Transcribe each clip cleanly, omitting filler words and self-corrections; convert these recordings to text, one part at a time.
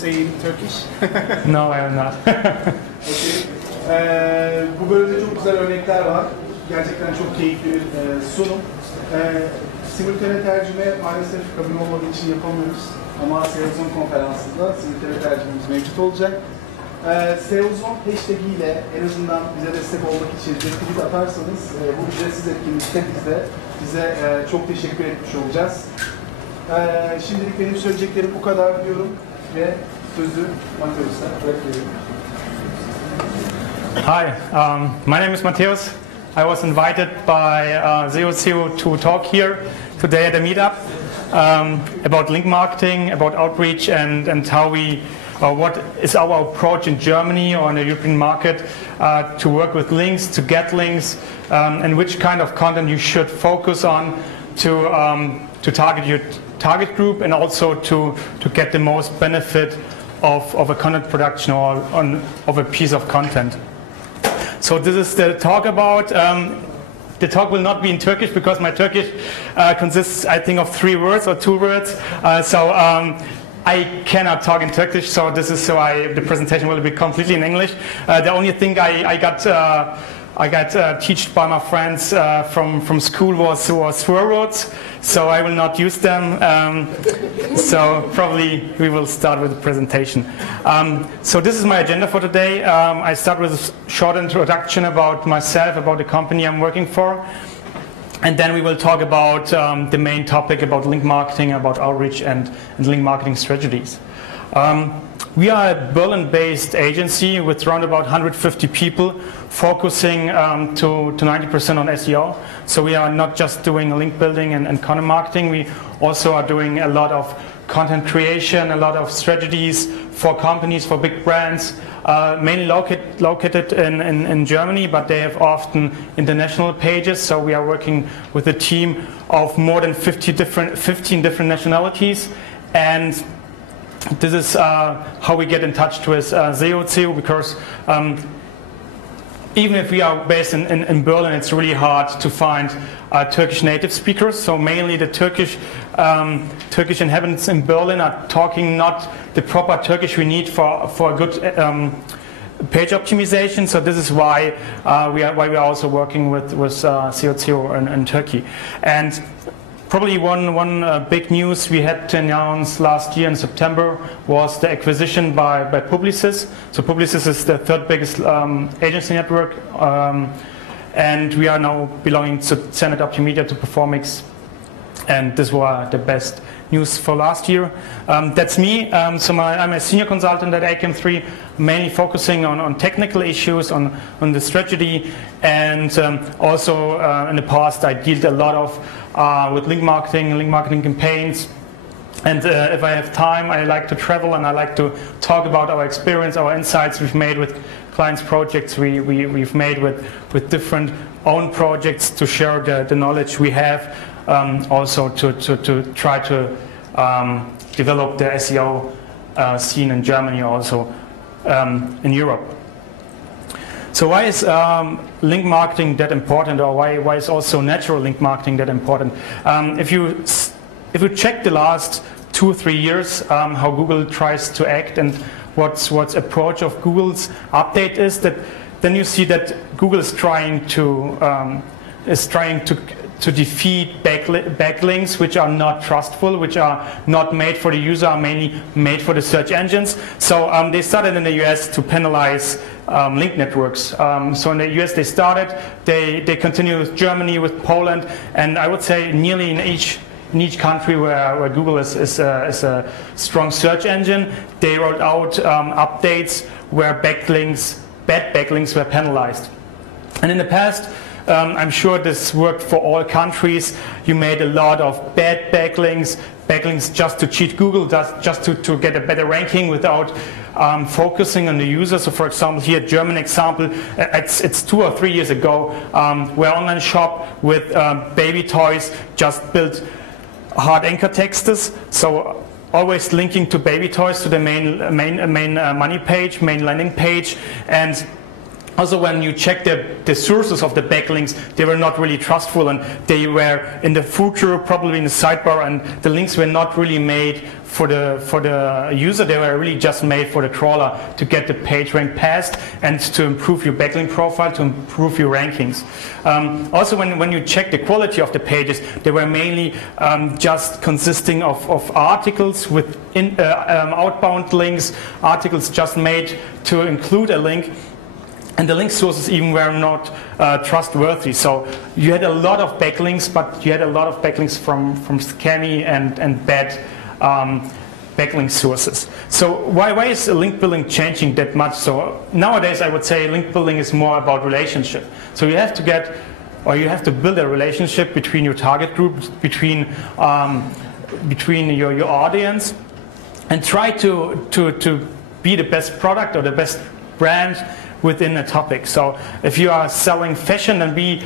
say in Turkish? No, I will not. Okay. Bu bölümde çok güzel örnekler var. Gerçekten çok keyifli bir sunum. Simultane tercüme maalesef kabul olmadığı için yapamıyoruz. Ama Salesforce konferansında simultane tercümemiz mevcut olacak. Salesforce hashtag ile en azından bize destek olmak için bir tweet atarsanız bu ücretsiz etkinlikte bize çok teşekkür etmiş olacağız. Şimdilik benim söyleyeceklerim bu kadar diyorum ve sözü Matthaus'a bırakıyorum. Hi, my name is Matthaus. I was invited by Zeo to talk here today at a meetup about link marketing, about outreach, and how we, what is our approach in Germany or in the European market to work with links, to get links, and which kind of content you should focus on to target your target group and also to get the most benefit of a content production or of a piece of content. So this is the talk about. The talk will not be in Turkish because my Turkish consists, I think, of 3 words or 2 words. I cannot talk in Turkish, so this is the presentation will be completely in English. The only thing I got taught by my friends from school was swear words, so I will not use them. So probably we will start with the presentation. So this is my agenda for today. I start with a short introduction about myself, about the company I'm working for, and then we will talk about the main topic about link marketing, about outreach and link marketing strategies. We are a Berlin-based agency with around about 150 people, focusing to 90% on SEO. So we are not just doing link building and content marketing. We also are doing a lot of content creation, a lot of strategies for companies, for big brands, mainly located in Germany, but they have often international pages. So we are working with a team of more than 15 different nationalities, and this is how we get in touch with Zeo, because even if we are based in Berlin, it's really hard to find Turkish native speakers. So mainly the Turkish inhabitants in Berlin are talking not the proper Turkish we need for a good page optimization. So this is why we are also working with Zeo in Turkey. And probably one big news we had to announce last year in September was the acquisition by Publicis. So Publicis is the 3rd biggest agency network, and we are now belonging to Zenit Optimedia, to Performix, and this was the best news for last year. That's me. I'm a senior consultant at ACAM3, mainly focusing on technical issues, on the strategy, and also in the past I dealt a lot of with link marketing campaigns. And if I have time, I like to travel and I like to talk about our experience, our insights we've made with clients' projects we've made with different own projects, to share the knowledge we have, also to try to develop the SEO scene in Germany, also in Europe. So why is link marketing that important, or why is also natural link marketing that important? If you check the last 2 or 3 years, how Google tries to act and what's approach of Google's update is, that then you see that Google is trying to defeat backlinks which are not trustful, which are not made for the user, are mainly made for the search engines. So they started in the US to penalize link networks. So in the US they started, they continue with Germany, with Poland, and I would say nearly in each country where Google is a strong search engine, they rolled out updates where bad backlinks were penalized. And in the past, I'm sure this worked for all countries. You made a lot of bad backlinks just to cheat Google, just to get a better ranking without focusing on the user. So for example, here, German example, it's 2 or 3 years ago, where online shop with baby toys just built hard anchor texts. So always linking to baby toys to the main money page, main landing page, and Also, when you check the sources of the backlinks, they were not really trustful, and they were in the footer, probably in the sidebar, and the links were not really made for the user. They were really just made for the crawler to get the page rank past and to improve your backlink profile, to improve your rankings. Also, when you check the quality of the pages, they were mainly just consisting of articles with outbound links, articles just made to include a link. And the link sources even were not trustworthy. So you had a lot of backlinks, but you had a lot of backlinks from scammy and bad backlink sources. So why is link building changing that much? So nowadays I would say link building is more about relationship. So you have to get, or you have to build a relationship between your target group, between your audience, and try to be the best product or the best brand within a topic. So if you are selling fashion, then you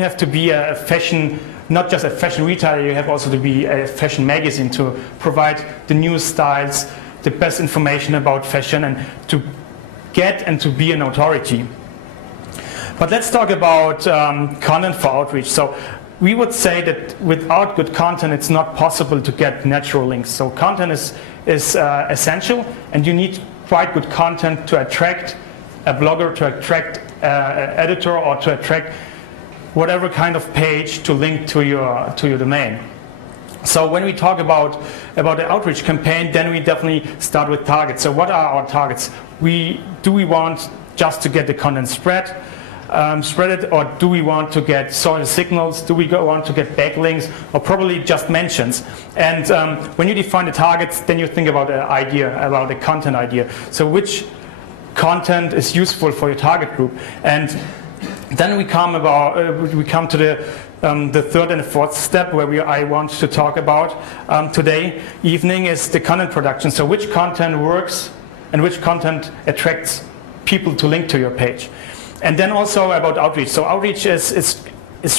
have to be a fashion, not just a fashion retailer, you have also to be a fashion magazine to provide the new styles, the best information about fashion, and to get and to be an authority. But let's talk about content for outreach. So we would say that without good content, it's not possible to get natural links. So content is essential, and you need quite good content to attract a blogger, to attract an editor, or to attract whatever kind of page to link to your domain. So when we talk about the outreach campaign, then we definitely start with targets. So what are our targets? Do we want just to get the content spread it, or do we want to get social signals? Do we want to get backlinks, or probably just mentions? And when you define the targets, then you think about an idea, about a content idea. So which content is useful for your target group? And then we come to the third and fourth step where I want to talk about today evening is the content production. So which content works and which content attracts people to link to your page. And then also about outreach. So outreach is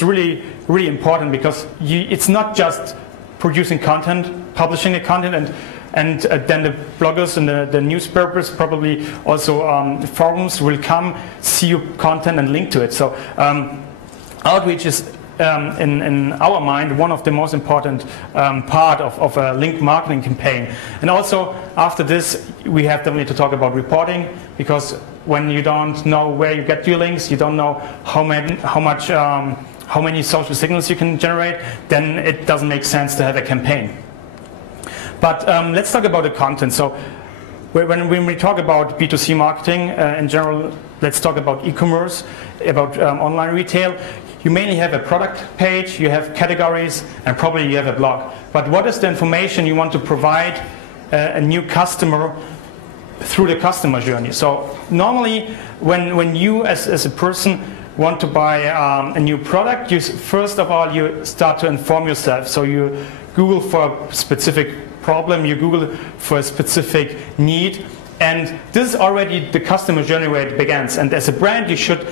really, really important, because it's not just producing content, publishing the content, and then the bloggers and the newspapers, probably also forums, will come, see your content and link to it. So outreach is, in our mind, one of the most important part of a link marketing campaign. And also after this, we have definitely to talk about reporting, because when you don't know where you get your links, you don't know how many social signals you can generate, then it doesn't make sense to have a campaign. But let's talk about the content. So when we talk about B2C marketing in general, let's talk about e-commerce, about online retail. You mainly have a product page, you have categories, and probably you have a blog. But what is the information you want to provide a new customer through the customer journey? So normally when you as a person want to buy a new product, first of all you start to inform yourself. So you Google for a specific problem, you Google for a specific need, and this is already the customer journey where it begins. And as a brand, you should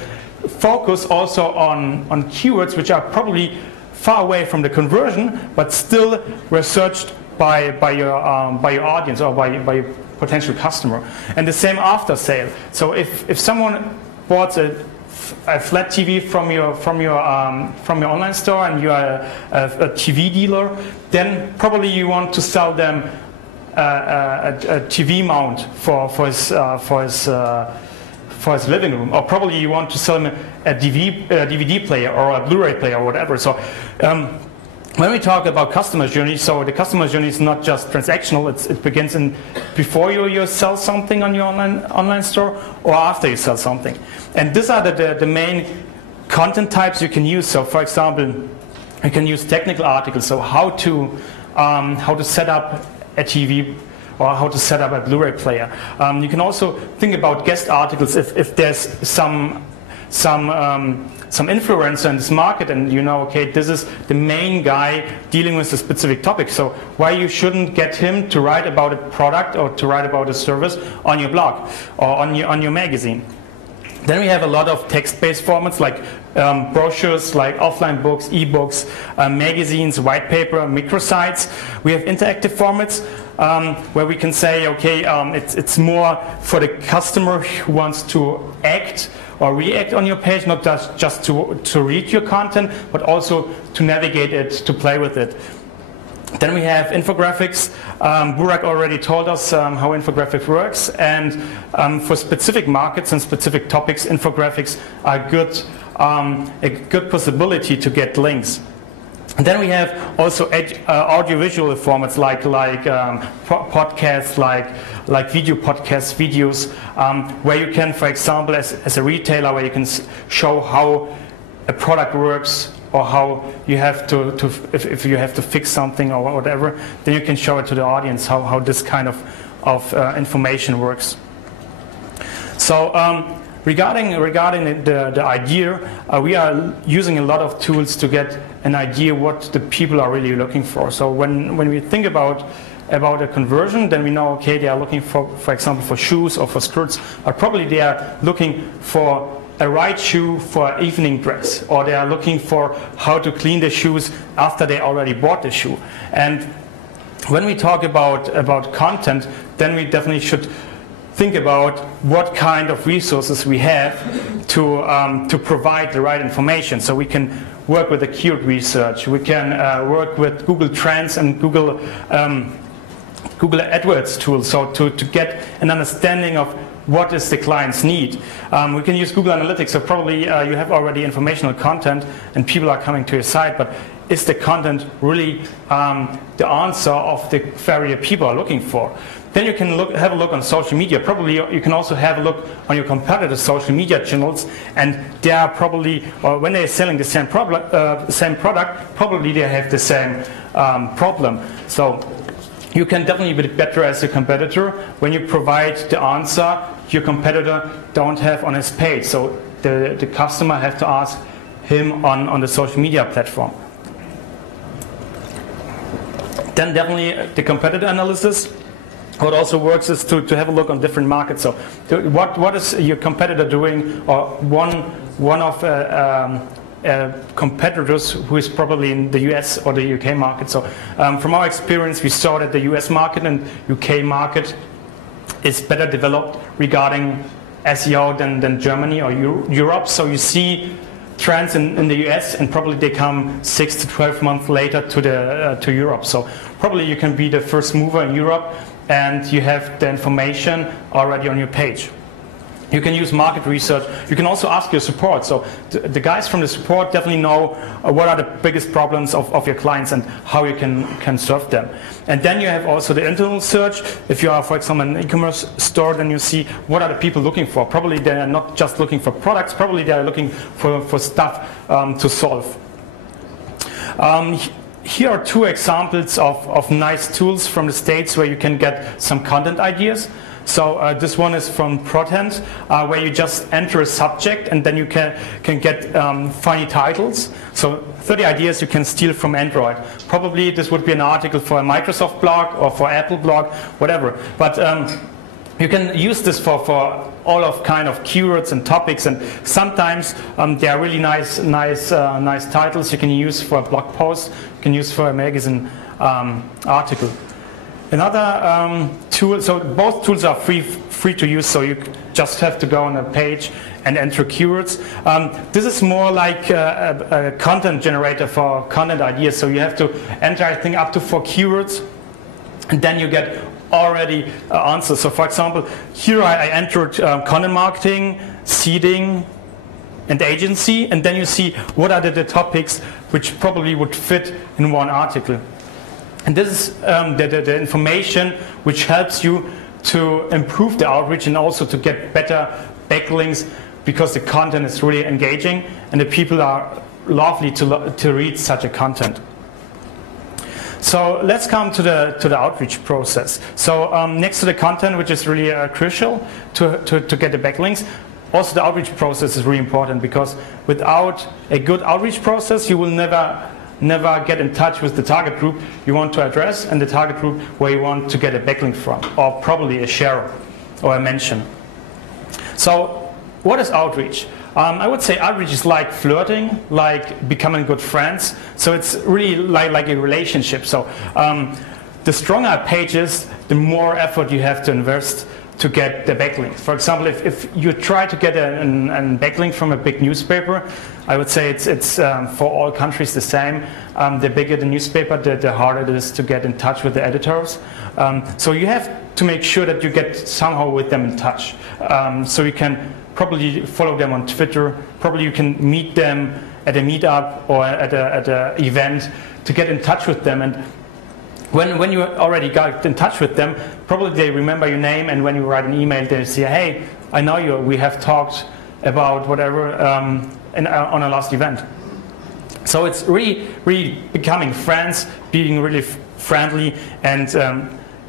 focus also on keywords which are probably far away from the conversion, but still researched by your audience or by your potential customer. And the same after sale. So if someone bought a flat TV from your online store, and you are a TV dealer, then probably you want to sell them a TV mount for his living room, or probably you want to sell him a DVD player or a Blu-ray player or whatever. So when we talk about customer journey, so the customer journey is not just transactional. It begins before you sell something on your online store, or after you sell something. And these are the main content types you can use. So for example, you can use technical articles. So how to set up a TV, or how to set up a Blu-ray player. You can also think about guest articles if there's some influencer in this market, and you know, okay, this is the main guy dealing with a specific topic, so why you shouldn't get him to write about a product or to write about a service on your blog or on your magazine. Then we have a lot of text-based formats like brochures, like offline books, e-books, magazines, white paper, microsites. We have interactive formats where we can say, okay, it's more for the customer who wants to act or react on your page, not just to read your content, but also to navigate it, to play with it. Then we have infographics. Burak already told us how infographic works, and for specific markets and specific topics, infographics are a good possibility to get links. And then we have also audiovisual formats like podcasts, like video podcasts, videos, where you can, for example, as a retailer, where you can show how a product works, or how you have to if you have to fix something or whatever, then you can show it to the audience how this kind of information works. So regarding the idea, we are using a lot of tools to get an idea what the people are really looking for. So when we think about a conversion, then we know, okay, they are looking for example, for shoes or for skirts, or probably they are looking for a right shoe for evening dress, or they are looking for how to clean the shoes after they already bought the shoe. And when we talk about content, then we definitely should think about what kind of resources we have to provide the right information. So we can work with the keyword research, we can work with Google Trends and Google AdWords tools, so to get an understanding of what is the client's need. We can use Google Analytics, so probably you have already informational content and people are coming to your site, but is the content really the answer of the query people are looking for? Then you can have a look on social media. Probably you can also have a look on your competitors' social media channels, and they are probably, or when they're selling the same product, probably they have the same problem. So you can definitely be better as a competitor when you provide the answer your competitor don't have on his page. So the customer has to ask him on the social media platform. Then definitely the competitor analysis. What also works is to have a look on different markets. So what is your competitor doing, or one of competitors who is probably in the US or the UK market. So from our experience, we saw that the US market and UK market is better developed regarding SEO than Germany or Europe. So you see trends in the US, and probably they come 6 to 12 months later to Europe. So probably you can be the first mover in Europe, and you have the information already on your page. You can use market research. You can also ask your support. So the guys from the support definitely know what are the biggest problems of your clients and how you can serve them. And then you have also the internal search. If you are, for example, an e-commerce store, then you see what are the people looking for. Probably they are not just looking for products. Probably they are looking for stuff to solve. Here are two examples of nice tools from the States where you can get some content ideas. So this one is from Protent, where you just enter a subject and then you can get funny titles. So 30 ideas you can steal from Android. Probably this would be an article for a Microsoft blog or for Apple blog, whatever. But you can use this for all of kind of keywords and topics, and sometimes they are really nice titles you can use for a blog post, you can use for a magazine article. Another tool, so both tools are free to use, so you just have to go on a page and enter keywords. This is more like a content generator for content ideas, so you have to enter, I think, up to 4 keywords, and then you get already answers. So for example, here I entered content marketing, seeding, and agency, and then you see what are the topics which probably would fit in one article. And this is the information which helps you to improve the outreach and also to get better backlinks, because the content is really engaging and the people are lovely to read such a content. So let's come to the outreach process. So next to the content, which is really crucial to get the backlinks, also the outreach process is really important, because without a good outreach process, you will never get in touch with the target group you want to address and the target group where you want to get a backlink from, or probably a share or a mention. So what is outreach? I would say outreach is like flirting, like becoming good friends. So it's really like a relationship. So the stronger a page is, the more effort you have to invest to get the backlinks. For example, if you try to get a backlink from a big newspaper, I would say it's for all countries the same. The bigger the newspaper, the harder it is to get in touch with the editors. So you have to make sure that you get somehow with them in touch. So you can probably follow them on Twitter. Probably you can meet them at a meetup or at a event to get in touch with them. And when you already got in touch with them, probably they remember your name, and when you write an email, they say, hey, I know you, we have talked about whatever on a last event. So it's really becoming friends, being really friendly, and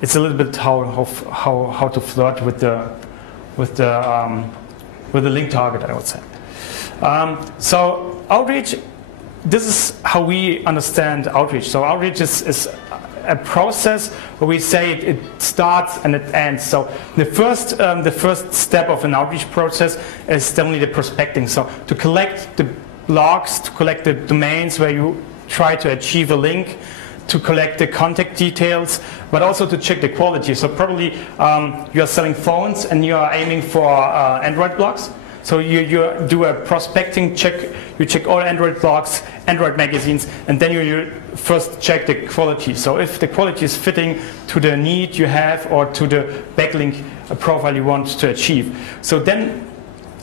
it's a little bit how to flirt with the link target, I would say. So outreach, this is how we understand outreach. So outreach is a process where we say it starts and it ends. So the first step of an outreach process is definitely the prospecting. So to collect the blogs, to collect the domains where you try to achieve a link, to collect the contact details, but also to check the quality. So probably you are selling phones and you are aiming for Android blogs. So you do a prospecting check, you check all Android blogs, Android magazines, and then you first check the quality. So if the quality is fitting to the need you have or to the backlink profile you want to achieve. So then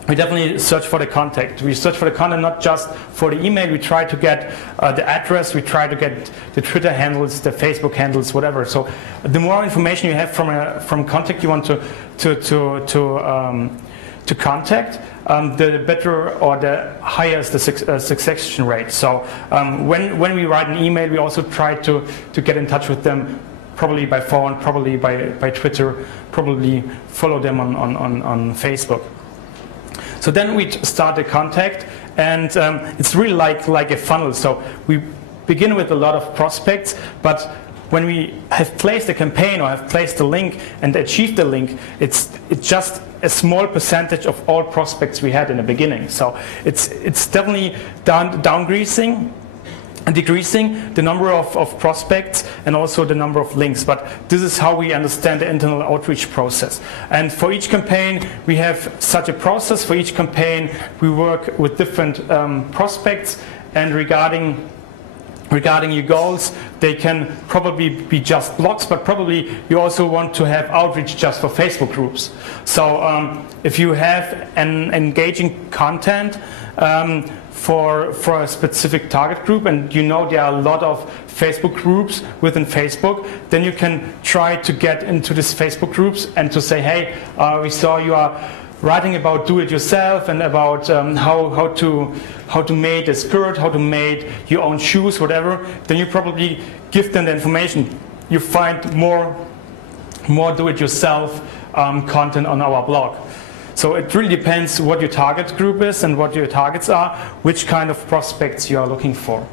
we definitely search for the contact. We search for the content, not just for the email. We try to get the address. We try to get the Twitter handles, the Facebook handles, whatever. So the more information you have from contact you want to contact, the better or the higher is the succession rate. So when we write an email, we also try to get in touch with them, probably by phone, probably by Twitter, probably follow them on Facebook. So then we start the contact, and it's really like a funnel. So we begin with a lot of prospects, but when we have placed a campaign or have placed a link and achieved the link, it's just a small percentage of all prospects we had in the beginning. So it's definitely decreasing the number of prospects and also the number of links. But this is how we understand the internal outreach process. And for each campaign, we have such a process. For each campaign, we work with different prospects, and regarding your goals, they can probably be just blogs, but probably you also want to have outreach just for Facebook groups. So if you have an engaging content for a specific target group, and you know there are a lot of Facebook groups within Facebook, then you can try to get into these Facebook groups and to say, hey, we saw you are writing about do-it-yourself and about how to make a skirt, how to make your own shoes, whatever. Then you probably give them the information. You find more do-it-yourself content on our blog. So it really depends what your target group is and what your targets are, which kind of prospects you are looking for.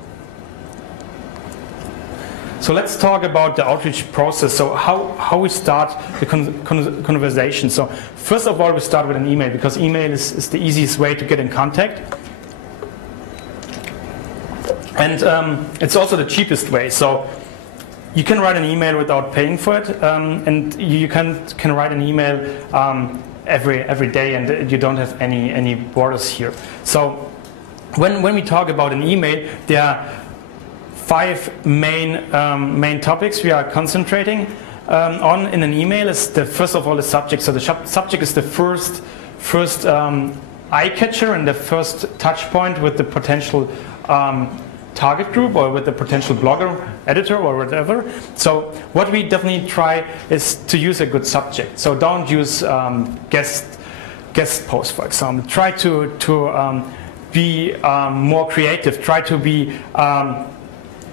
So let's talk about the outreach process. So how we start the conversation. So first of all, we start with an email, because email is the easiest way to get in contact. And it's also the cheapest way. So you can write an email without paying for it, and you can write an email every day, and you don't have any borders here. So when we talk about an email, there are 5 main topics we are concentrating on in an email. Is first of all the subject. So the subject is the first eye catcher and the first touch point with the potential target group or with the potential blogger, editor, or whatever. So what we definitely try is to use a good subject. So don't use guest posts, for example. Try to be more creative. Try to be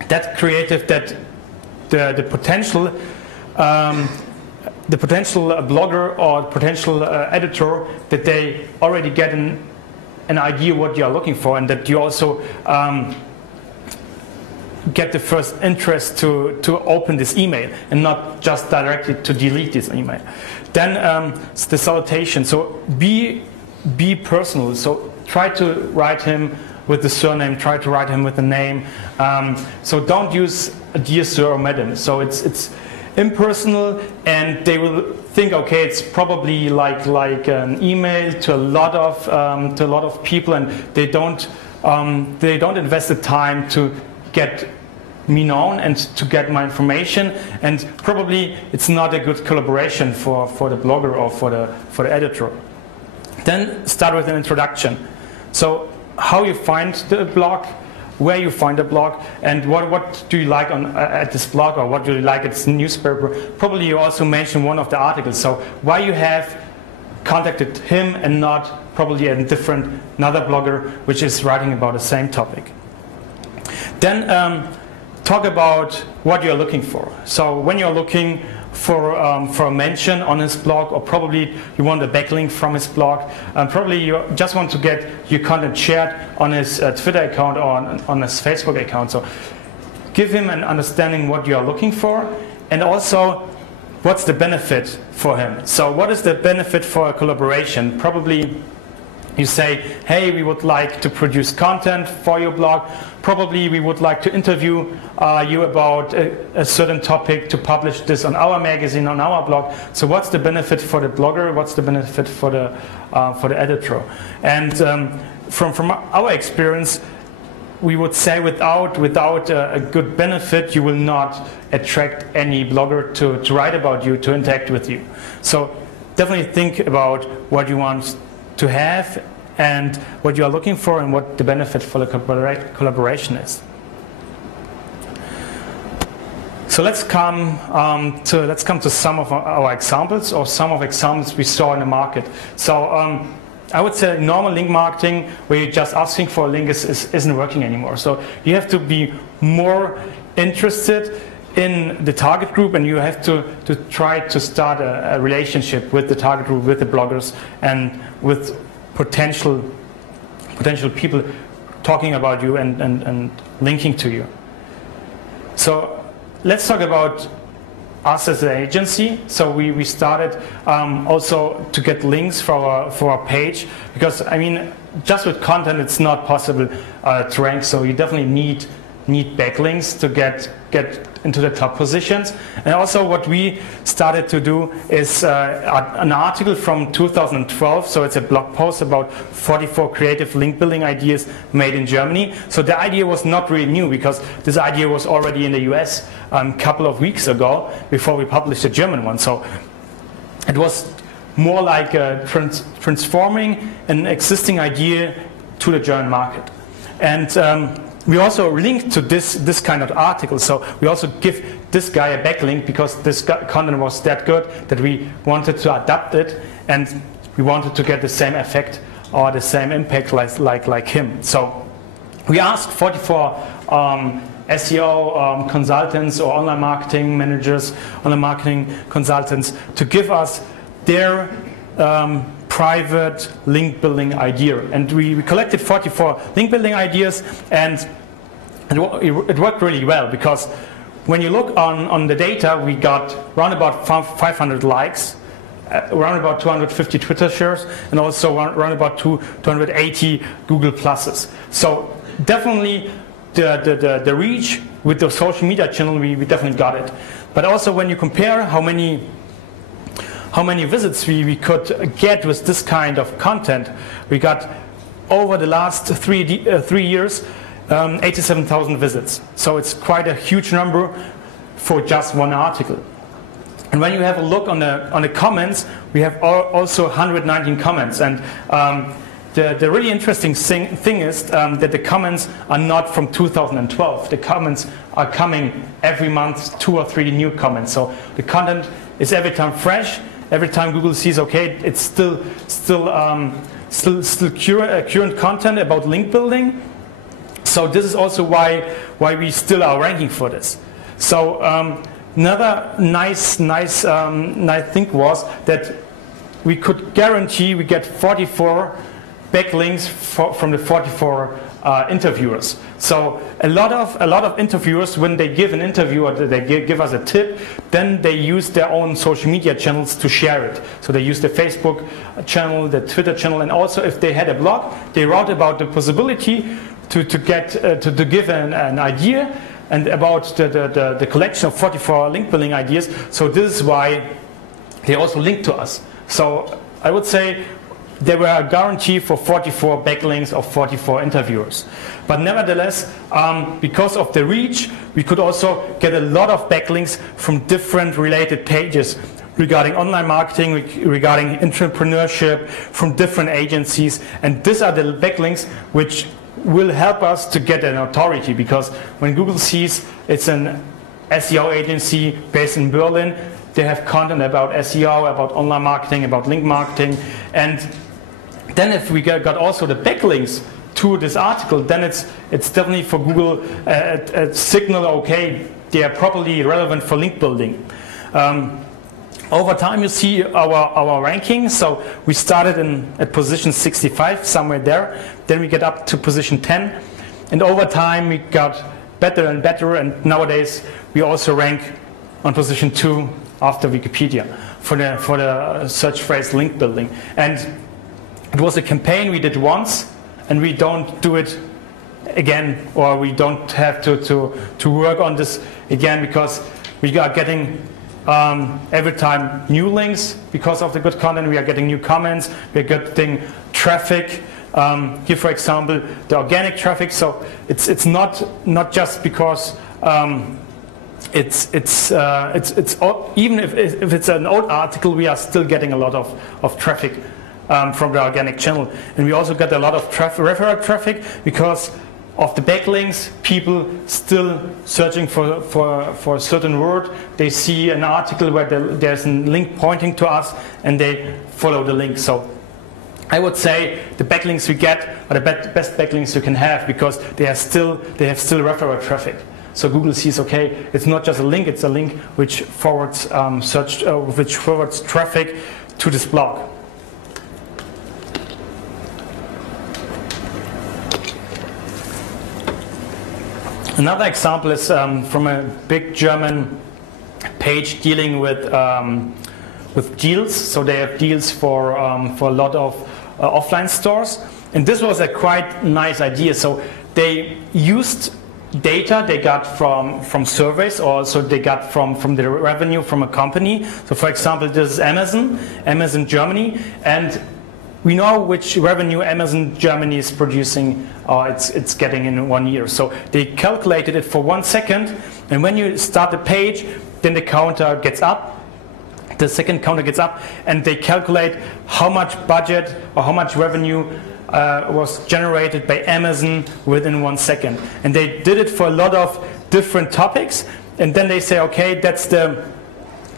that creative that the potential blogger or potential editor, that they already get an idea what you are looking for, and that you also get the first interest to open this email and not just directly to delete this email. Then the salutation. So be personal. So try to write him with the surname. Try to write him with the name. So don't use a dear sir or madam. So it's impersonal, and they will think, okay, it's probably like an email to a lot of people, and they don't invest the time to get me known and to get my information, and probably it's not a good collaboration for the blogger or for the editor. Then start with an introduction. So how you find the blog, where you find the blog, and what do you like at this blog, or what do you like at this newspaper. Probably you also mention one of the articles, so why you have contacted him and not probably another blogger which is writing about the same topic. Then talk about what you're looking for. So when you're looking for a mention on his blog, or probably you want a backlink from his blog, probably you just want to get your content shared on his Twitter account or on his Facebook account. So give him an understanding what you are looking for, and also what's the benefit for him. So what is the benefit for a collaboration? Probably you say, hey, we would like to produce content for your blog. Probably we would like to interview you about a certain topic, to publish this on our magazine, on our blog. So what's the benefit for the blogger? What's the benefit for the editor? And from our experience, we would say without a good benefit, you will not attract any blogger to write about you, to interact with you. So definitely think about what you want to have and what you are looking for, and what the benefit for the collaboration is. So let's come to some of our examples, or some of examples we saw in the market. So I would say normal link marketing, where you're just asking for a link, isn't working anymore. So you have to be more interested in the target group, and you have to try to start a relationship with the target group, with the bloggers, and with potential people talking about you and linking to you. So let's talk about us as an agency. So we started also to get links for our page, because I mean, just with content it's not possible to rank. So you definitely need backlinks to get into the top positions. And also what we started to do is an article from 2012. So it's a blog post about 44 creative link building ideas made in Germany. So the idea was not really new, because this idea was already in the US a couple of weeks ago, before we published the German one. So it was more like transforming an existing idea to the German market. And we also linked to this kind of article. So we also give this guy a backlink, because this content was that good that we wanted to adapt it, and we wanted to get the same effect or the same impact like him. So we asked 44 SEO consultants or online marketing managers, online marketing consultants, to give us their private link building idea. And we collected 44 link building ideas, and it worked really well, because when you look on the data, we got around about 500 likes, around about 250 Twitter shares, and also around about 280 Google Pluses. So definitely the reach with the social media channel, we definitely got it. But also when you compare how many visits we could get with this kind of content, we got over the last 3 years 87,000 visits. So it's quite a huge number for just one article. And when you have a look on the comments, we have also 119 comments. And the really interesting thing is that the comments are not from 2012. The comments are coming every month, 2 or 3 new comments. So the content is every time fresh. Every time Google sees, okay, it's still current content about link building. So this is also why we still are ranking for this. So another nice thing was that we could guarantee we get 44 backlinks from the 44 interviewers. So a lot of interviewers, when they give an interview or they give us a tip, then they use their own social media channels to share it. So they use the Facebook channel, the Twitter channel, and also if they had a blog, they wrote about the possibility to give an idea and about the collection of 44 link building ideas. So this is why they also link to us. So I would say they were a guarantee for 44 backlinks of 44 interviewers. But nevertheless, because of the reach, we could also get a lot of backlinks from different related pages regarding online marketing, regarding entrepreneurship, from different agencies. And these are the backlinks which will help us to get an authority, because when Google sees it's an SEO agency based in Berlin, they have content about SEO, about online marketing, about link marketing. And then if we got also the backlinks to this article, then it's definitely for Google a signal, okay, they are properly relevant for link building. Over time, you see our ranking. So we started at position 65, somewhere there. Then we get up to position 10. And over time, we got better and better. And nowadays, we also rank on position 2 after Wikipedia for the search phrase link building. And it was a campaign we did once, and we don't do it again, or we don't have to work on this again, because we are getting every time new links because of the good content. We are getting new comments. We are getting traffic. Here, for example, the organic traffic. So it's not just because even if it's an old article, we are still getting a lot of traffic from the organic channel, and we also get a lot of referral traffic because of the backlinks. People still searching for a certain word. They see an article where there's a link pointing to us, and they follow the link. So I would say the backlinks we get are the best backlinks you can have, because they have still referral traffic. So Google sees, okay, it's not just a link; it's a link which forwards traffic to this blog. Another example is from a big German page dealing with deals. So they have deals for a lot of offline stores, and this was a quite nice idea. So they used data they got from surveys, or also they got from the revenue from a company. So for example, this is Amazon Germany, and we know which revenue Amazon Germany is producing, or it's getting in 1 year. So they calculated it for 1 second, and when you start the page, then the counter gets up, the second counter gets up, and they calculate how much budget or how much revenue was generated by Amazon within 1 second. And they did it for a lot of different topics, and then they say, okay, that's the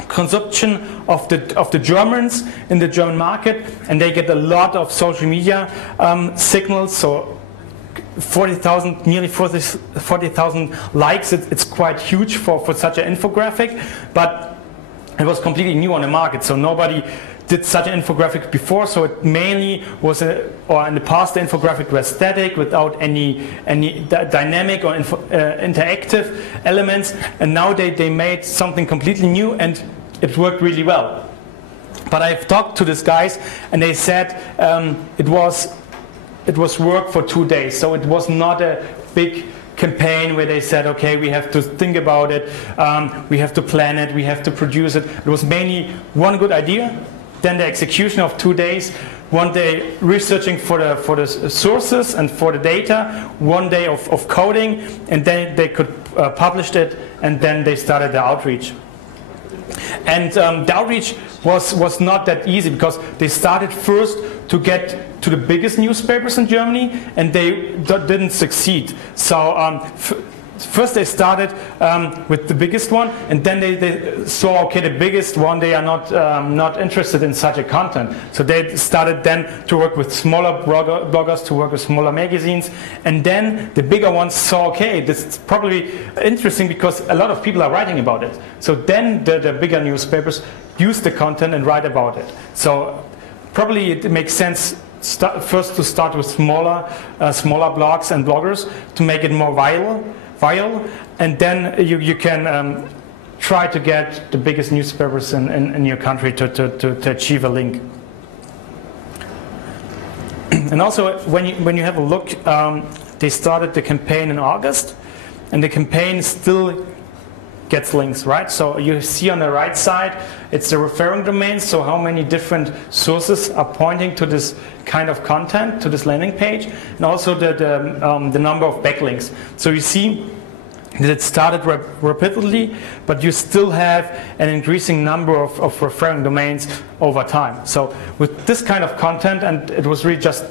consumption of the Germans in the German market, and they get a lot of social media signals. So 40,000, nearly 40,000 likes. It's quite huge for such an infographic, but it was completely new on the market. So nobody did such an infographic before. So it mainly was or in the past the infographic was static without any dynamic or interactive elements. And now they made something completely new, and it worked really well. But I've talked to these guys, and they said it was work for 2 days. So it was not a big campaign where they said, okay, we have to think about it, we have to plan it, we have to produce it. It was mainly one good idea, then the execution of 2 days, 1 day researching for the sources and for the data, 1 day of coding, and then they could publish it, and then they started the outreach. And the outreach was not that easy, because they started first to get to the biggest newspapers in Germany, and they didn't succeed. So first they started with the biggest one, and then they saw, okay, the biggest one, they are not interested in such a content. So they started then to work with smaller bloggers, to work with smaller magazines, and then the bigger ones saw, okay, this is probably interesting because a lot of people are writing about it. So then the bigger newspapers use the content and write about it. So probably it makes sense first to start with smaller blogs and bloggers to make it more viral, and then you can try to get the biggest newspapers in your country to achieve a link. And also, when you have a look, they started the campaign in August, and the campaign still gets links, right? So you see on the right side, it's the referring domains, so how many different sources are pointing to this kind of content, to this landing page, and also the number of backlinks. So you see that it started rapidly, but you still have an increasing number of referring domains over time. So with this kind of content, and it was really just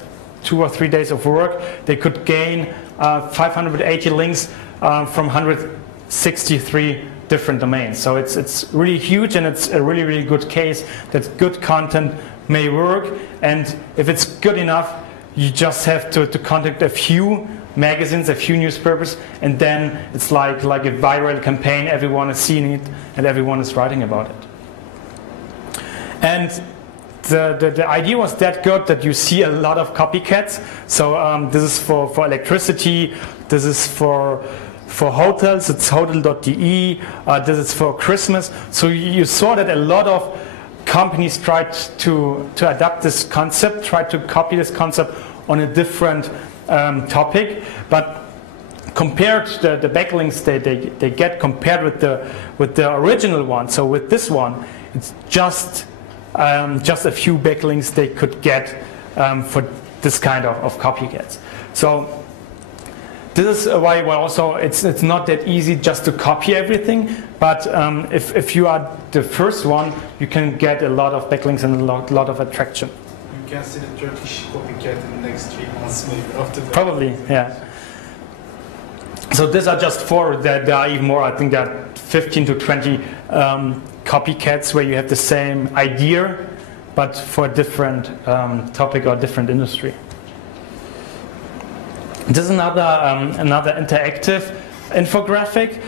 2 or 3 days of work, they could gain 580 links from 163 different domains. So it's really huge, and it's a really, really good case that good content may work. And if it's good enough, you just have to contact a few magazines, a few newspapers, and then it's like a viral campaign. Everyone is seeing it, and everyone is writing about it. And the idea was that good that you see a lot of copycats. So this is for electricity, this is for hotels, it's hotel.de, this is for Christmas. So you saw that a lot of companies tried to adapt this concept, tried to copy this concept on a different topic, but compared to the backlinks they get compared with the original one. So with this one, it's just a few backlinks they could get for this kind of copycats. So this is why also it's not that easy just to copy everything, but if you are the first one, you can get a lot of backlinks and a lot of attraction. You can see the Turkish copycat in the next 3 months maybe after that. Probably, yeah. So these are just 4. There are even more. I think there are 15 to 20 copycats where you have the same idea, but for a different topic or different industry. This is another interactive infographic.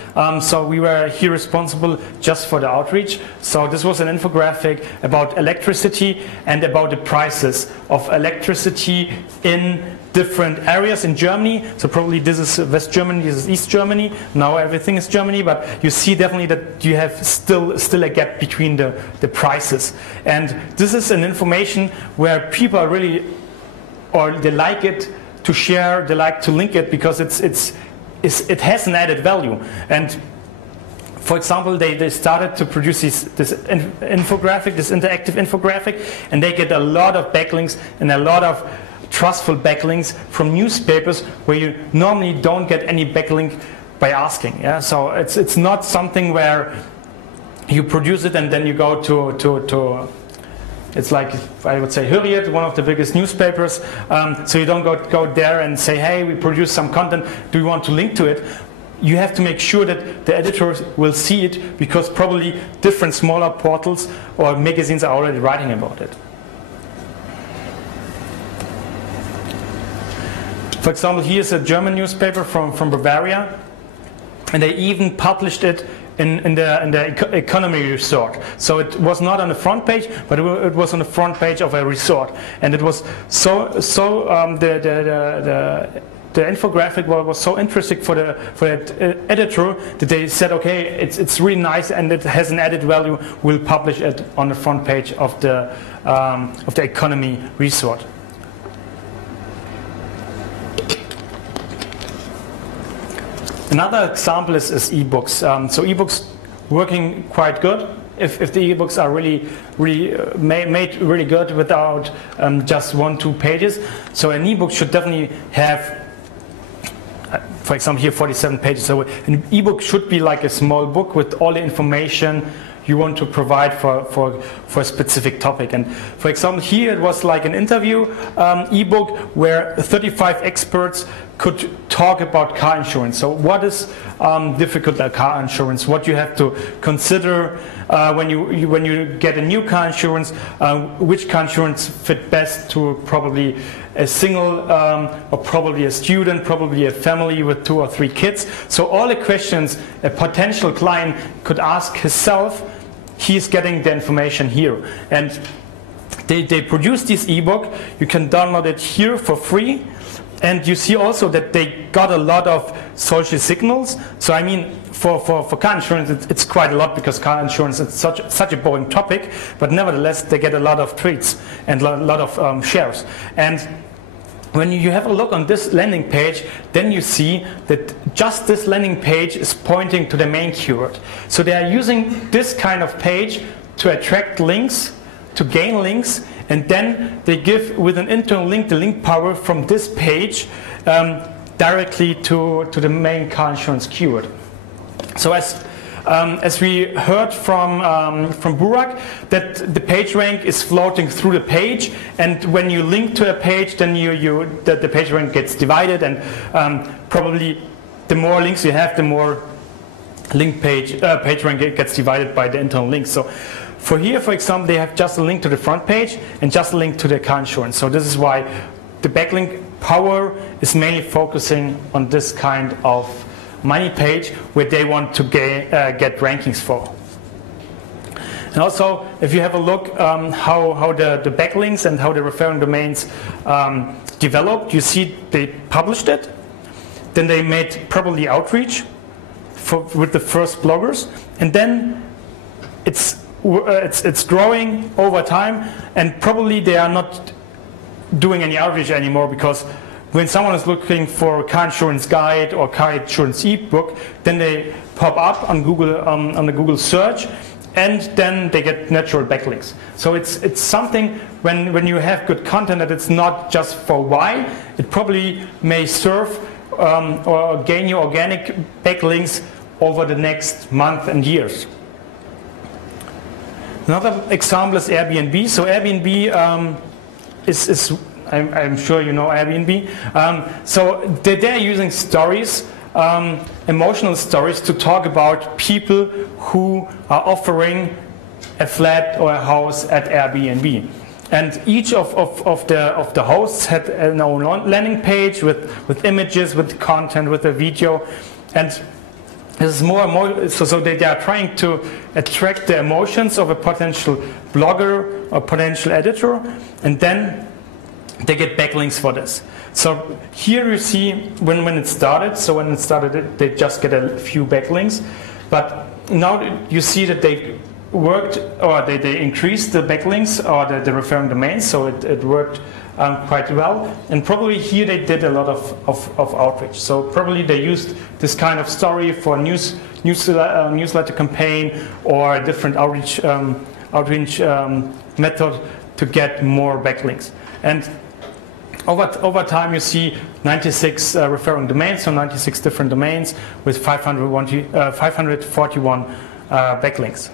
So we were here responsible just for the outreach. So this was an infographic about electricity and about the prices of electricity in different areas in Germany. So probably this is West Germany, this is East Germany. Now everything is Germany, but you see definitely that you have still a gap between the prices. And this is an information where people are really, or they like it to share, they like to link it because it has an added value. And for example, they started to produce this infographic, this interactive infographic, and they get a lot of backlinks and a lot of trustful backlinks from newspapers where you normally don't get any backlink by asking. Yeah? So it's not something where you produce it and then you go to it's like, I would say, Hürriyet, one of the biggest newspapers. So you don't go there and say, hey, we produce some content, do you want to link to it? You have to make sure that the editors will see it, because probably different smaller portals or magazines are already writing about it. For example, here's a German newspaper from Bavaria, and they even published it in the economy resort. So it was not on the front page, but it was on the front page of a resort, and it was the infographic was so interesting for the editor that they said, okay, it's really nice and it has an added value. We'll publish it on the front page of the economy resort. Another example is ebooks. So ebooks working quite good if the ebooks are really made really good without just 1-2 pages. So an ebook should definitely have, for example, here 47 pages. So an ebook should be like a small book with all the information you want to provide for a specific topic. And for example, here it was like an interview ebook where 35 experts could talk about car insurance. So what is difficult about car insurance? What you have to consider when you get a new car insurance? Which car insurance fit best to probably a single or probably a student, probably a family with 2 or 3 kids. So all the questions a potential client could ask himself, he's getting the information here. And they produce this ebook. You can download it here for free. And you see also that they got a lot of social signals. So I mean, for car insurance, it's quite a lot, because car insurance is such a boring topic. But nevertheless, they get a lot of tweets and a lot of shares. And when you have a look on this landing page, then you see that just this landing page is pointing to the main keyword. So they are using this kind of page to attract links, to gain links, and then they give with an internal link the link power from this page directly to the main car insurance keyword. So as we heard from Burak, that the page rank is floating through the page, and when you link to a page, then the page rank gets divided, and probably the more links you have, the more page rank gets divided by the internal links. So for here, for example, they have just a link to the front page and just a link to the car insurance. So this is why the backlink power is mainly focusing on this kind of money page where they want to get rankings for. And also, if you have a look how the backlinks and how the referring domains developed, you see they published it, then they made probably outreach with the first bloggers, and then it's growing over time, and probably they are not doing any outreach anymore, because when someone is looking for a car insurance guide or car insurance ebook, then they pop up on Google on the Google search, and then they get natural backlinks. So it's something when you have good content that it's not just for a while, it probably may serve or gain you organic backlinks over the next month and years. Another example is Airbnb. So Airbnb is I'm sure you know Airbnb. So they're using stories, emotional stories, to talk about people who are offering a flat or a house at Airbnb. And each of the hosts had an own landing page with images, with content, with a video. And this is more and more, so they are trying to attract the emotions of a potential blogger or potential editor, and then they get backlinks for this. So here you see when it started. So when it started, they just get a few backlinks. But now you see that they worked, or they increased the backlinks or the referring domains. So it worked quite well. And probably here they did a lot of outreach. So probably they used this kind of story for newsletter campaign or a different outreach method to get more backlinks. And over time, you see 96 referring domains, so 96 different domains with 541 backlinks.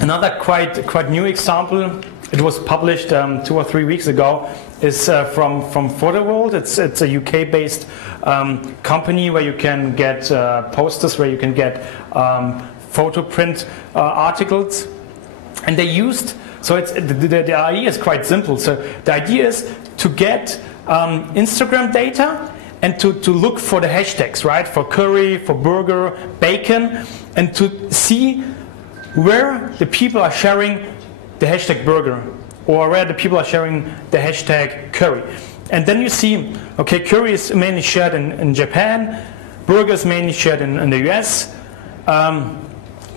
Another quite new example, it was published 2 or 3 weeks ago, is from PhotoWorld. It's a UK-based company where you can get posters, where you can get photo print articles, and they used. So the idea is quite simple. So the idea is to get Instagram data and to look for the hashtags, right? For curry, for burger, bacon, and to see where the people are sharing the hashtag burger, or where the people are sharing the hashtag curry. And then you see, okay, curry is mainly shared in Japan, burger is mainly shared in the US,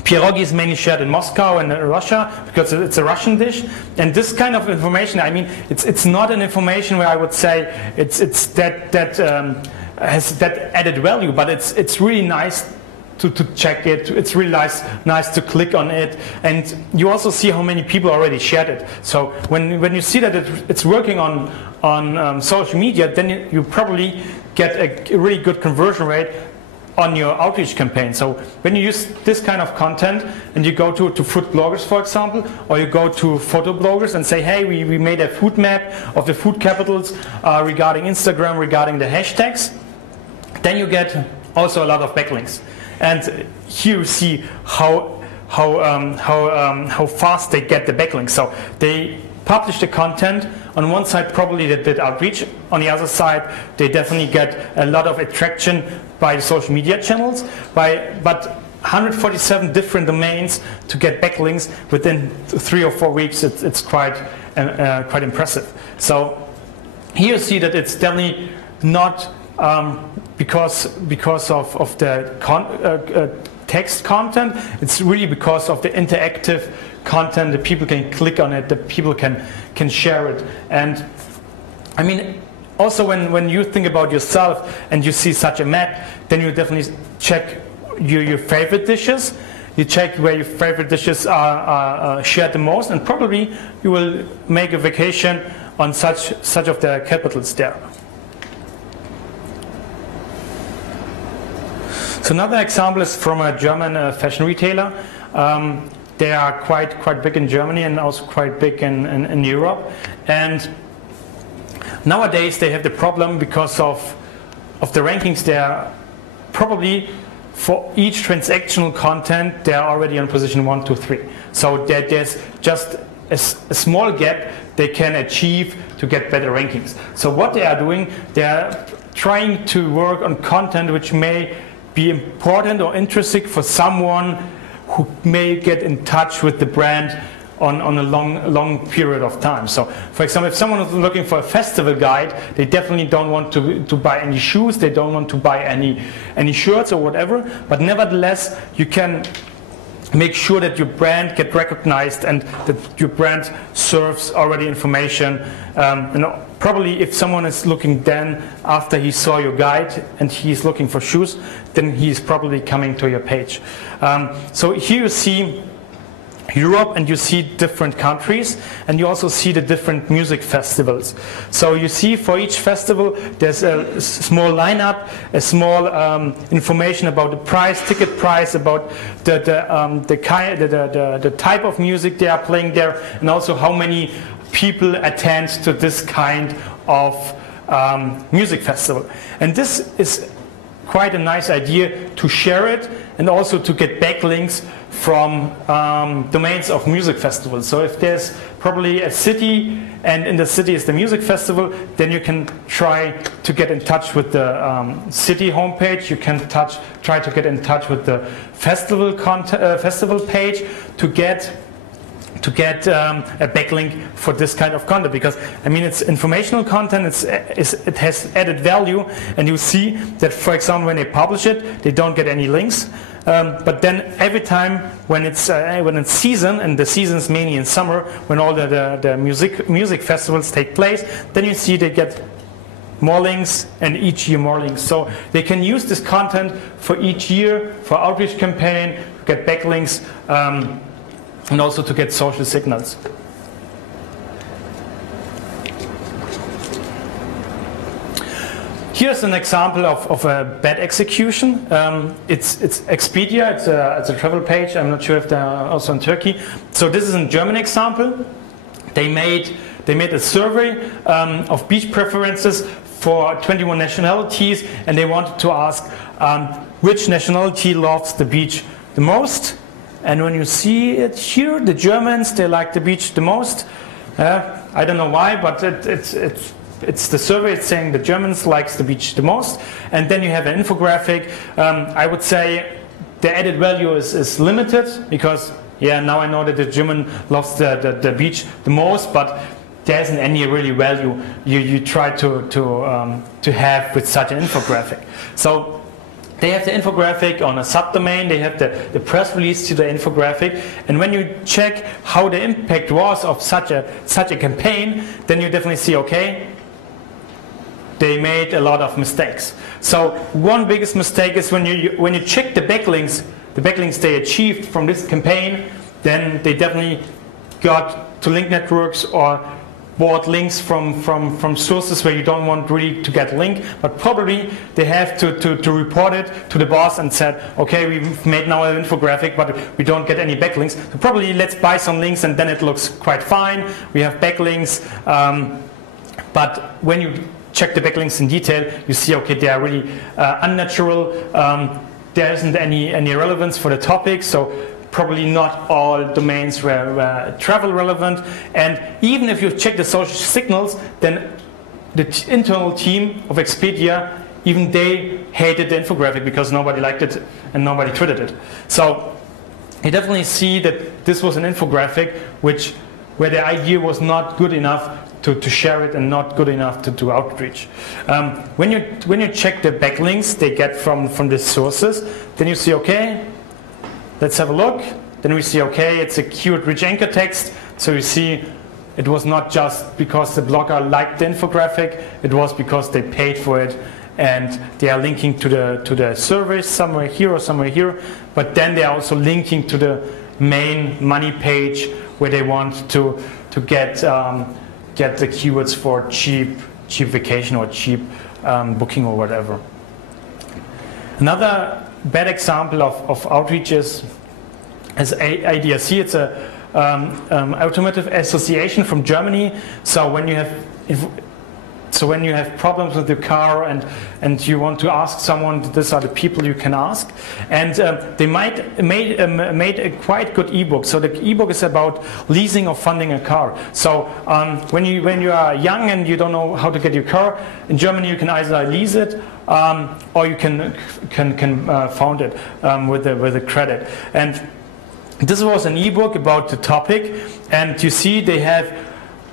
pierogi is mainly shared in Moscow and Russia, because it's a Russian dish. And this kind of information, I mean, it's not an information where I would say it's that has that added value, but it's really nice to check it. It's really nice to click on it, and you also see how many people already shared it. So when you see that it's working on social media, then you probably get a really good conversion rate on your outreach campaign. So when you use this kind of content and you go to food bloggers, for example, or you go to photo bloggers and say, hey, we made a food map of the food capitals regarding Instagram, regarding the hashtags, then you get also a lot of backlinks. And here you see how fast they get the backlinks. So they publish the content. On one side, probably they did outreach. On the other side, they definitely get a lot of attraction by the social media channels. But 147 different domains to get backlinks within 3 or 4 weeks, it's quite impressive. So here you see that it's definitely not because of the text content. It's really because of the interactive content, that people can click on it, that people can share it. And I mean, also when you think about yourself and you see such a map, then you definitely check your favorite dishes. You check where your favorite dishes are shared the most, and probably you will make a vacation on such of the capitals there. So another example is from a German fashion retailer. They are quite big in Germany and also quite big in Europe. And nowadays they have the problem because of the rankings. They are probably, for each transactional content, they are already on position 1, 2, 3. So there's just a small gap they can achieve to get better rankings. So what they are doing, they are trying to work on content which may be important or interesting for someone who may get in touch with the brand on a long period of time. So, for example, if someone is looking for a festival guide, they definitely don't want to buy any shoes, they don't want to buy any shirts or whatever, but nevertheless, you can make sure that your brand gets recognized and that your brand serves already information. Probably if someone is looking then after he saw your guide and he's looking for shoes, then he's probably coming to your page. So here you see Europe and you see different countries, and you also see the different music festivals. So you see for each festival there's a small lineup, a small information about the price, ticket price, about the type of music they are playing there, and also how many people attend to this kind of music festival. And this is quite a nice idea to share it and also to get backlinks from domains of music festivals. So if there's probably a city and in the city is the music festival, then you can try to get in touch with the city homepage. You can try to get in touch with the festival page to get a backlink for this kind of content, because I mean it's informational content, it has added value, and you see that, for example, when they publish it, they don't get any links, but then every time when it's season, and the season is mainly in summer when all the music festivals take place, then you see they get more links, and each year more links. So they can use this content for each year, for outreach campaign, get backlinks, and also to get social signals. Here's an example of a bad execution. It's Expedia, it's a travel page. I'm not sure if they're also in Turkey. So this is a German example. They made a survey of beach preferences for 21 nationalities, and they wanted to ask which nationality loves the beach the most. And when you see it here, the Germans, they like the beach the most. I don't know why, but it's the survey. It's saying the Germans likes the beach the most. And then you have an infographic. I would say the added value is limited, because now I know that the German loves the beach the most, but there isn't any really value you try to have with such an infographic. So they have the infographic on a subdomain, they have the press release to the infographic, and when you check how the impact was of such a campaign, then you definitely see, okay, they made a lot of mistakes. So one biggest mistake is when you check the backlinks they achieved from this campaign, then they definitely got to link networks or bought links from sources where you don't want really to get linked, but probably they have to report it to the boss and said, okay, we've made now an infographic, but we don't get any backlinks. So probably let's buy some links, and then it looks quite fine. We have backlinks, but when you check the backlinks in detail, you see, okay, they are really unnatural. There isn't any relevance for the topic, so probably not all domains were travel relevant. And even if you check the social signals, then the internal team of Expedia, even they hated the infographic because nobody liked it and nobody tweeted it. So you definitely see that this was an infographic where the idea was not good enough to share it and not good enough to do outreach. When you check the backlinks they get from the sources, then you see, okay, let's have a look. then we see, okay, it's a keyword-rich anchor text. So you see it was not just because the blogger liked the infographic, it was because they paid for it and they are linking to the service somewhere here or somewhere here, but then they are also linking to the main money page where they want to get the keywords for cheap vacation or cheap booking or whatever. Another bad example of outreach is ADAC. It's a automotive association from Germany. So when you have problems with your car and you want to ask someone, these are the people you can ask. And they made a quite good ebook. So the ebook is about leasing or funding a car. So when you are young and you don't know how to get your car, in Germany you can either lease it or you can fund it with a credit. And this was an ebook about the topic, and you see they have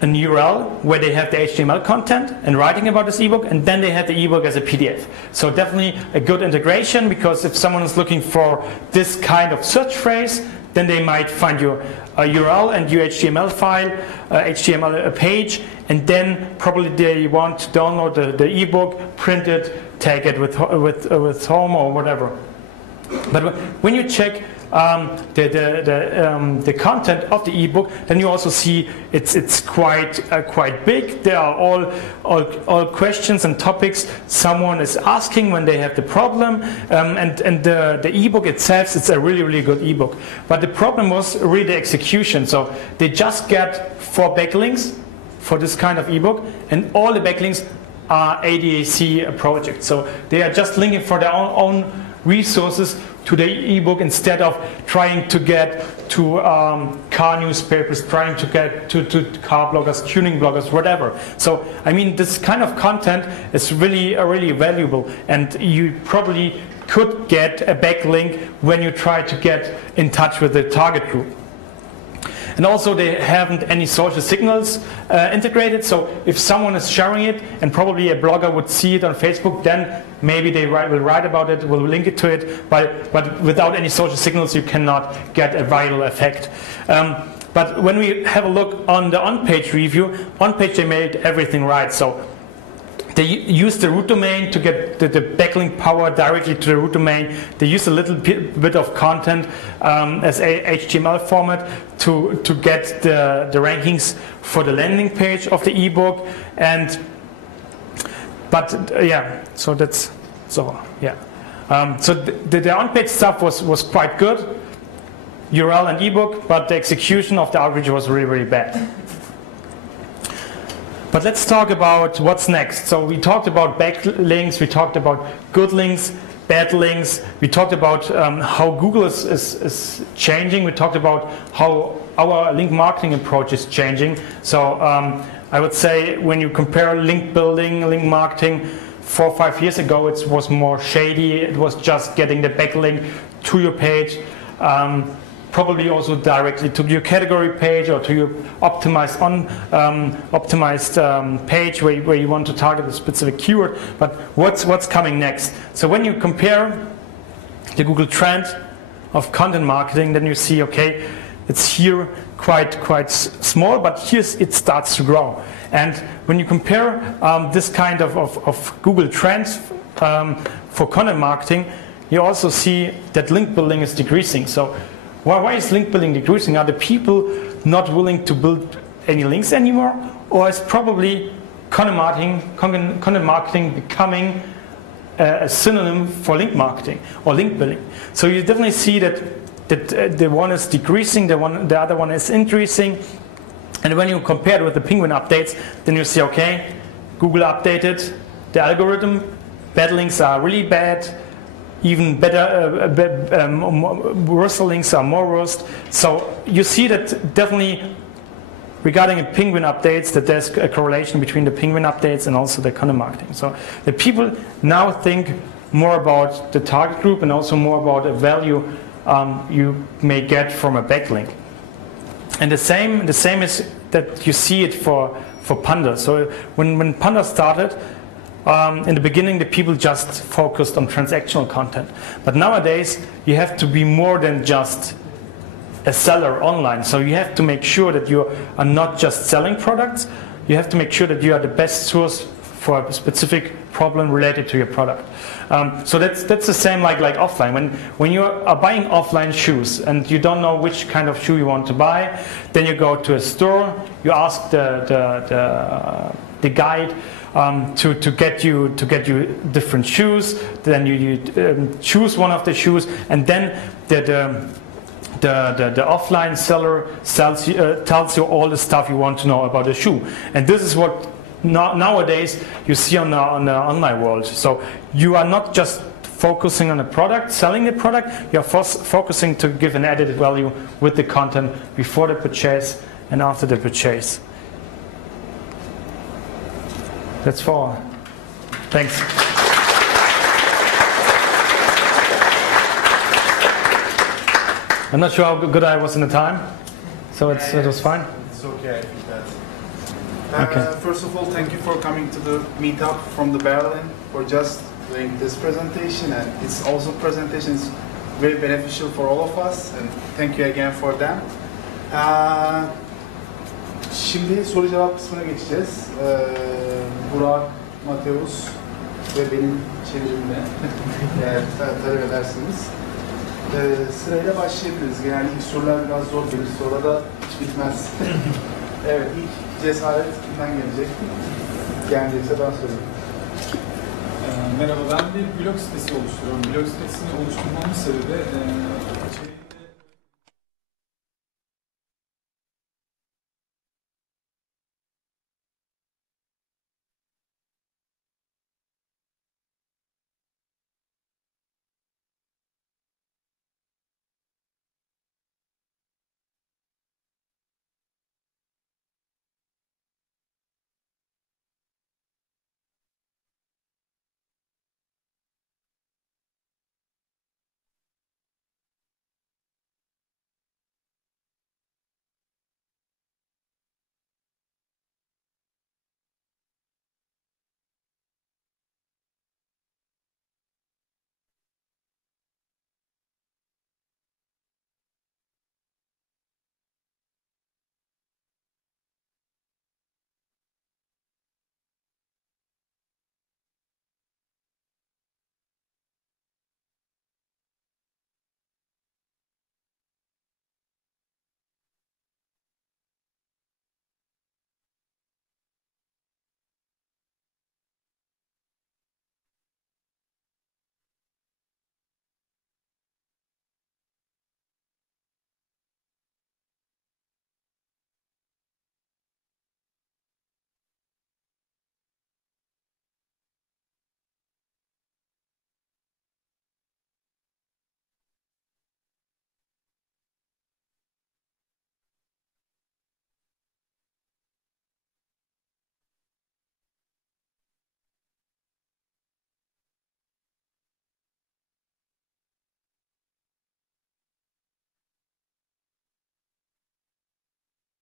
an URL where they have the HTML content and writing about this ebook, and then they have the ebook as a PDF. So definitely a good integration, because if someone is looking for this kind of search phrase, then they might find your URL and your HTML file, HTML page, and then probably they want to download the ebook, print it, take it with home or whatever. But when you check the content of the ebook, then you also see it's quite big. There are all questions and topics someone is asking when they have the problem, and the ebook itself, it's a really good ebook. But the problem was really the execution. So they just get 4 backlinks for this kind of ebook, and all the backlinks are ADAC projects. So they are just linking for their own resources to the ebook, instead of trying to get to car newspapers, trying to get to car bloggers, tuning bloggers, whatever. So I mean, this kind of content is really valuable, and you probably could get a backlink when you try to get in touch with the target group. And also they haven't any social signals integrated, so if someone is sharing it, and probably a blogger would see it on Facebook, then maybe they will write about it, will link it to it, but without any social signals you cannot get a viral effect. But when we have a look on the on-page review, on-page they made everything right. So they use the root domain to get the backlink power directly to the root domain. They use a little bit of content as a HTML format to get the rankings for the landing page of the ebook. So the on-page stuff was quite good, URL and ebook, but the execution of the outreach was really bad. But let's talk about what's next. So we talked about backlinks, we talked about good links, bad links, we talked about how Google is changing, we talked about how our link marketing approach is changing. So I would say when you compare link building, link marketing, 4 or 5 years ago it was more shady, it was just getting the backlink to your page. Probably also directly to your category page or to your optimized page where you want to target a specific keyword. But what's coming next? So when you compare the Google trend of content marketing, then you see, okay, it's here quite small, but here it starts to grow. And when you compare this kind of Google trends for content marketing, you also see that link building is decreasing. So why is link building decreasing? Are the people not willing to build any links anymore? Or is probably content marketing becoming a synonym for link marketing or link building? So you definitely see that the one is decreasing, the other one is increasing. And when you compare it with the Penguin updates, then you see, okay, Google updated the algorithm, bad links are really bad, even better, worse links are more worse. So you see that definitely regarding Penguin updates, that there's a correlation between the Penguin updates and also the content marketing. So the people now think more about the target group and also more about the value you may get from a backlink. And the same is that you see it for Panda. So when Panda started, in the beginning, the people just focused on transactional content. But nowadays, you have to be more than just a seller online. So you have to make sure that you are not just selling products. You have to make sure that you are the best source for a specific problem related to your product. So that's the same like offline. When you are buying offline shoes and you don't know which kind of shoe you want to buy, then you go to a store. You ask the guide to get you different shoes. Then you choose one of the shoes, and then the offline seller tells you all the stuff you want to know about the shoe. And this is what nowadays you see on the online world. So you are not just focusing on a product, selling the product, you are focusing to give an added value with the content before the purchase and after the purchase. That's for all. Thanks. I'm not sure how good I was in the time, so it was fine. It's okay, I think that. Okay. First of all, thank you for coming to the meetup from the Berlin, for just doing this presentation, and it's also presentation is very beneficial for all of us, and thank you again for them. Şimdi soru cevap kısmına geçeceğiz. Burak, Matthaus ve benim çevirimle eğer talep edersiniz. Sırayla başlayabiliriz. Yani ilk sorular biraz zor gelir, sonra da hiç bitmez. Evet, ilk cesaret kimden gelecek? Gelecekse ben söyleyeyim. Merhaba, ben bir blog sitesi oluşturuyorum. Blog sitesini oluşturmamın sebebi